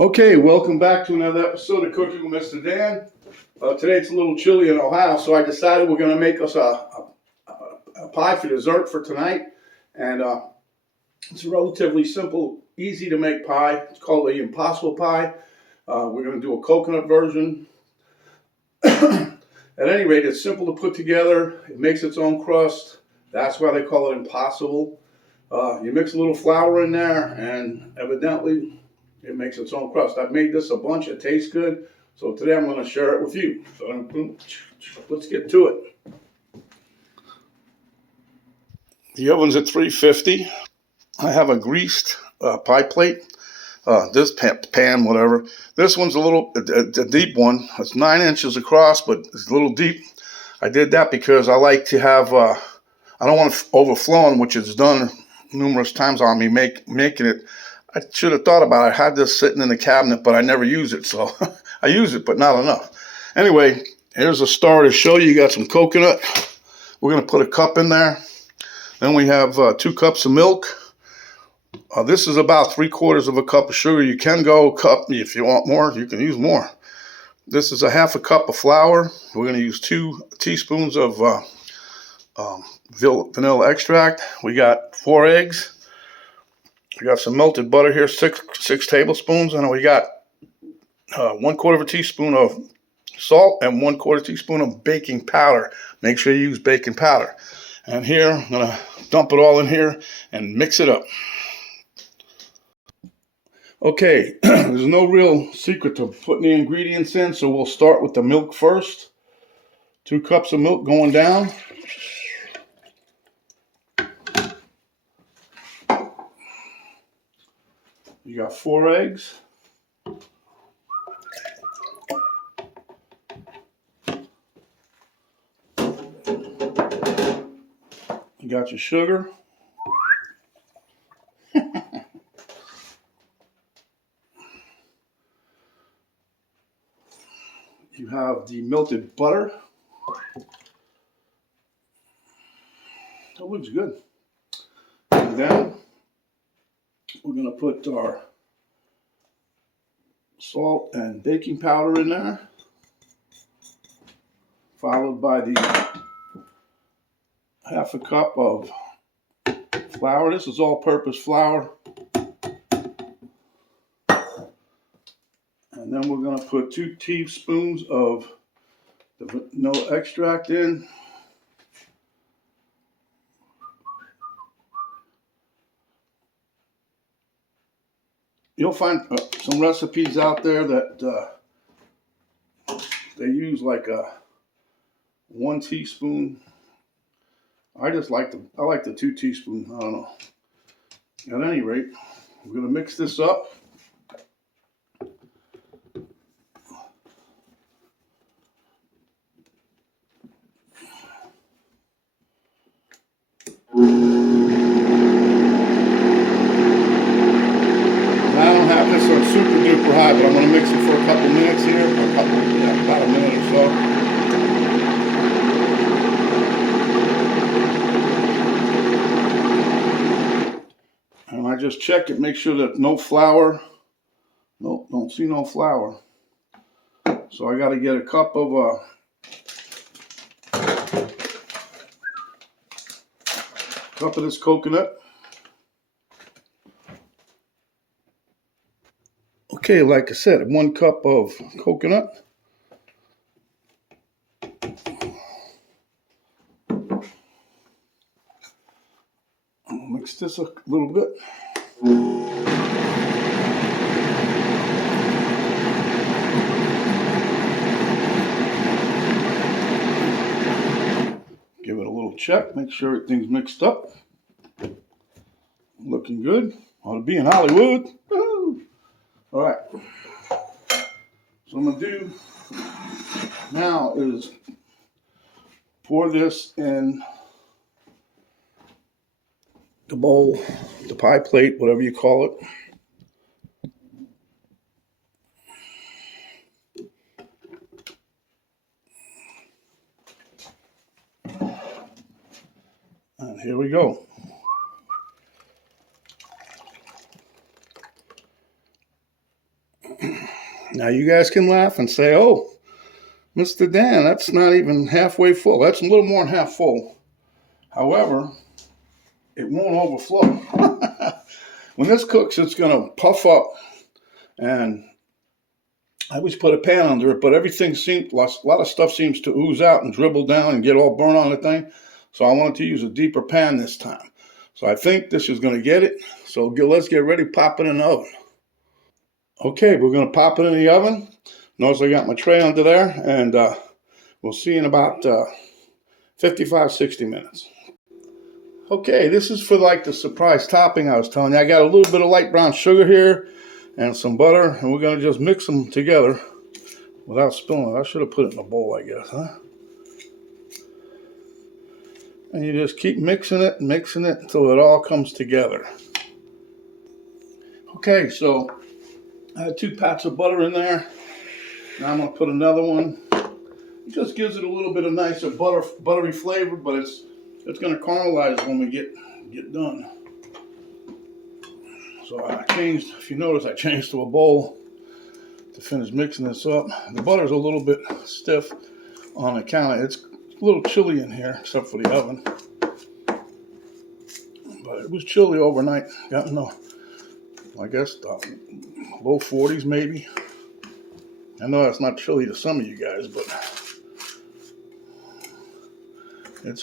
Okay, welcome back to another episode of Cooking with Mr. Dan. Today it's a little chilly in Ohio, so I decided we're going to make us a pie for dessert for tonight. And it's a relatively simple, easy to make pie. It's called the Impossible Pie. We're going to do a coconut version. At any rate, it's simple to put together. It makes its own crust. That's why they call it Impossible. You mix a little flour in there, and evidently it makes its own crust. I've made this a bunch. It tastes good. So today I'm going to share it with you. So let's get to it. The oven's at 350. I have a greased pie plate. This pan, whatever. This one's a deep one. It's 9 inches across, but it's a little deep. I did that because I like to have, I don't want it overflowing, which is done numerous times on me making it. I should have thought about it. I had this sitting in the cabinet, but I never use it. So I use it, but not enough. Anyway, here's a star to show you. You got some coconut. We're going to put a cup in there. Then we have 2 cups of milk. This is about 3/4 of a cup of sugar. You can go a cup if you want more. You can use more. This is a 1/2 cup of flour. We're going to use 2 teaspoons of vanilla extract. We got 4 eggs. We got some melted butter here, six tablespoons, and we got 1/4 of a teaspoon of salt and 1/4 teaspoon of baking powder. Make sure you use baking powder. And here, I'm gonna dump it all in here and mix it up. Okay, there's no real secret to putting the ingredients in, so we'll start with the milk first. 2 cups of milk going down. You got 4 eggs. You got your sugar. You have the melted butter. That looks good. And then we're going to put our salt and baking powder in there, followed by the 1/2 cup of flour. This is all-purpose flour. And then we're going to put 2 teaspoons of the vanilla extract in. You'll find some recipes out there that they use like a 1 teaspoon. I like the 2 teaspoon. I don't know. At any rate, we're going to mix this up. Super duper high, but I'm going to mix it for a couple minutes here, about a minute or so. And I just check it, make sure that no flour. Nope, don't see no flour. So I got to get a cup of this coconut. Okay, like I said, 1 cup of coconut. I'll mix this a little bit. Give it a little check, make sure everything's mixed up. Looking good. Ought to be in Hollywood. Woo! All right. So I'm going to do now is pour this in the bowl, the pie plate, whatever you call it. And here we go. Now you guys can laugh and say, oh, Mr. Dan, that's not even halfway full. That's a little more than half full. However, it won't overflow. When this cooks, it's going to puff up, and I always put a pan under it, but everything seems, a lot of stuff seems to ooze out and dribble down and get all burnt on the thing. So I wanted to use a deeper pan this time. So I think this is going to get it. So let's get ready, pop it in the oven. Okay, we're going to pop it in the oven. Notice I got my tray under there, and we'll see in about 55, 60 minutes. Okay, this is for like the surprise topping I was telling you. I got a little bit of light brown sugar here and some butter, and we're going to just mix them together without spilling it. I should have put it in a bowl, I guess, huh? And you just keep mixing it until it all comes together. Okay, so I had 2 pats of butter in there. Now I'm going to put another one. It just gives it a little bit of nicer buttery flavor, but it's going to caramelize when we get done. So I changed, if you notice, I changed to a bowl to finish mixing this up. The butter's a little bit stiff on account of it's a little chilly in here, except for the oven. But it was chilly overnight. Got in the, I guess, the low 40s maybe. I know that's not chilly to some of you guys, but it's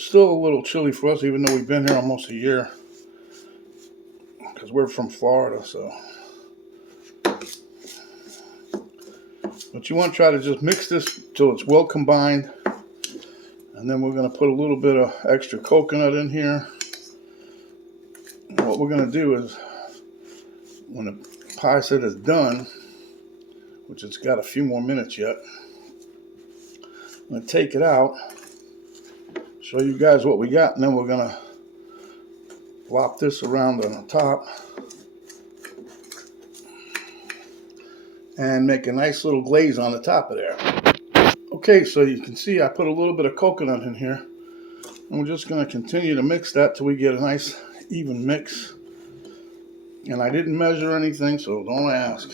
still a little chilly for us, even though we've been here almost a year. Because we're from Florida, so. But you want to try to just mix this till it's well combined. And then we're going to put a little bit of extra coconut in here. And what we're going to do is, when the pie set is done, which it's got a few more minutes yet, I'm going to take it out, show you guys what we got, and then we're going to flop this around on the top and make a nice little glaze on the top of there. Okay, so you can see I put a little bit of coconut in here, and we're just going to continue to mix that till we get a nice even mix. And I didn't measure anything, so don't ask.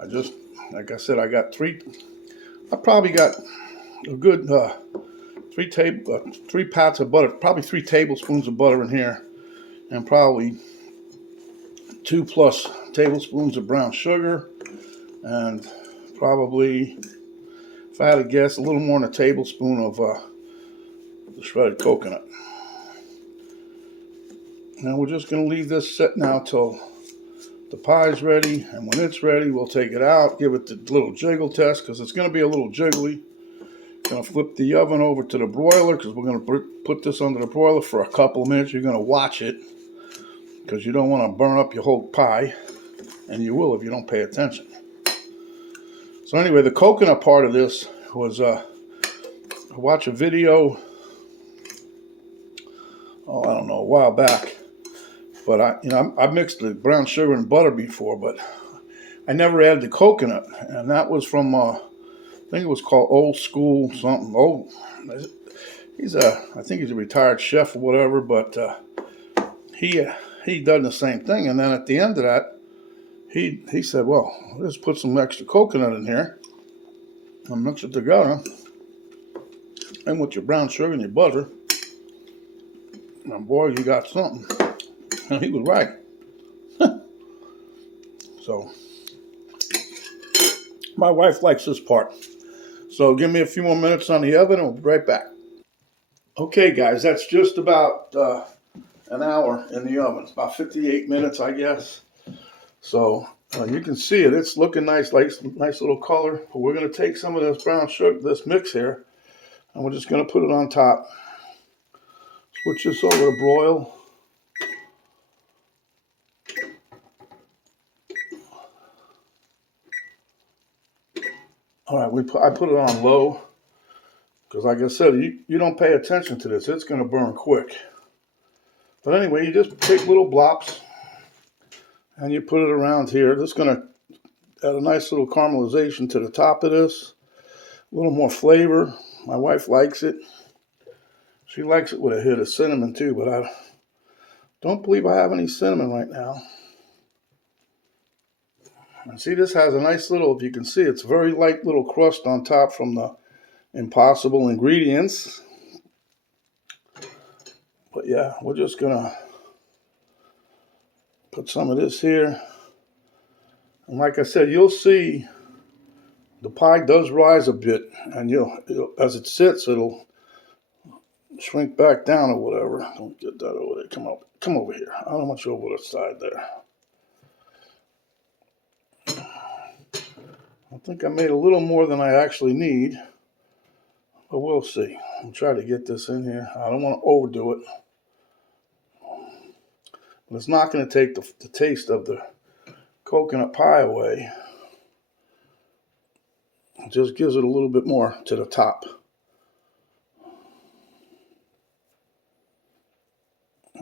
I just, like I said, I probably got a good 3 pats of butter, probably 3 tablespoons of butter in here, and probably 2+ tablespoons of brown sugar, and probably, if I had to guess, a little more than a tablespoon of the shredded coconut. Now we're just going to leave this set now till the pie's ready, and when it's ready, we'll take it out, give it the little jiggle test, because it's going to be a little jiggly. Going to flip the oven over to the broiler, because we're going to put this under the broiler for a couple of minutes. You're going to watch it, because you don't want to burn up your whole pie, and you will if you don't pay attention. So anyway, the coconut part of this was, I watched a video, I don't know, a while back. But I mixed the brown sugar and butter before, but I never added the coconut, and that was from I think it was called Old School something. I think he's a retired chef or whatever, but he done the same thing. And then at the end of that, he said, well, let's put some extra coconut in here and mix it together, and with your brown sugar and your butter, and boy, you got something. And he was right. So, my wife likes this part. So give me a few more minutes on the oven and we'll be right back. Okay guys, that's just about an hour in the oven. It's about 58 minutes, I guess. So you can see it. It's looking nice, nice little color. But we're going to take some of this brown sugar, this mix here, and we're just going to put it on top. Switch this over to broil. All right, I put it on low, because like I said, you don't pay attention to this, it's going to burn quick. But anyway, you just take little blops and you put it around here. This is going to add a nice little caramelization to the top of this, a little more flavor. My wife likes it. She likes it with a hit of cinnamon too, but I don't believe I have any cinnamon right now. And see, this has a nice little, if you can see, it's a very light little crust on top from the Impossible ingredients. But yeah, we're just gonna put some of this here. And like I said, you'll see the pie does rise a bit, and as it sits, it'll shrink back down or whatever. Don't get that over there. Come over here. I don't want you over the side there. I think I made a little more than I actually need, but we'll see. I'll try to get this in here. I don't want to overdo it. But it's not going to take the taste of the coconut pie away. It just gives it a little bit more to the top.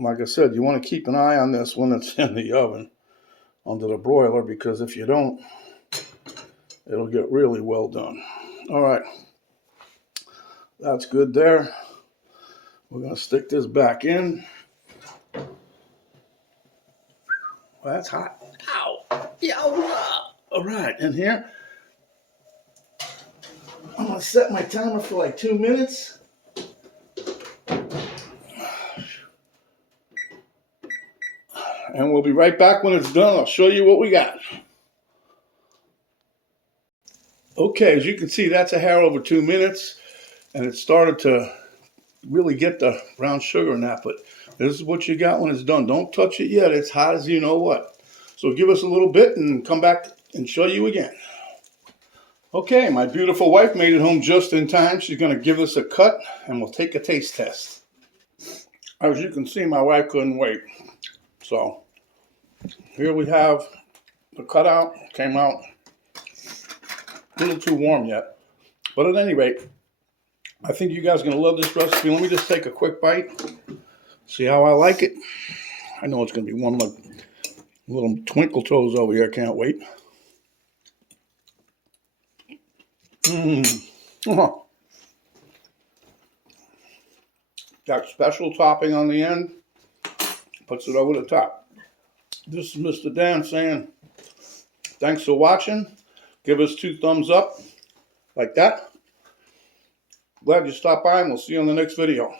Like I said, you want to keep an eye on this when it's in the oven under the broiler, because if you don't, it'll get really well done. All right, that's good there. We're going to stick this back in. Well, that's hot. Ow. Yow. All right, in here, I'm going to set my timer for like 2 minutes. And we'll be right back when it's done. I'll show you what we got. Okay, as you can see, that's a hair over 2 minutes. And it started to really get the brown sugar in that. But this is what you got when it's done. Don't touch it yet. It's hot as you know what. So give us a little bit and come back and show you again. Okay, my beautiful wife made it home just in time. She's going to give us a cut and we'll take a taste test. As you can see, my wife couldn't wait. So here we have the cutout. Came out a little too warm yet. But at any rate, I think you guys are going to love this recipe. Let me just take a quick bite. See how I like it. I know it's going to be one of the little twinkle toes over here. Can't wait. Oh. That special topping on the end puts it over the top. This is Mr. Dan saying thanks for watching. Give us 2 thumbs up like that. Glad you stopped by, and we'll see you on the next video.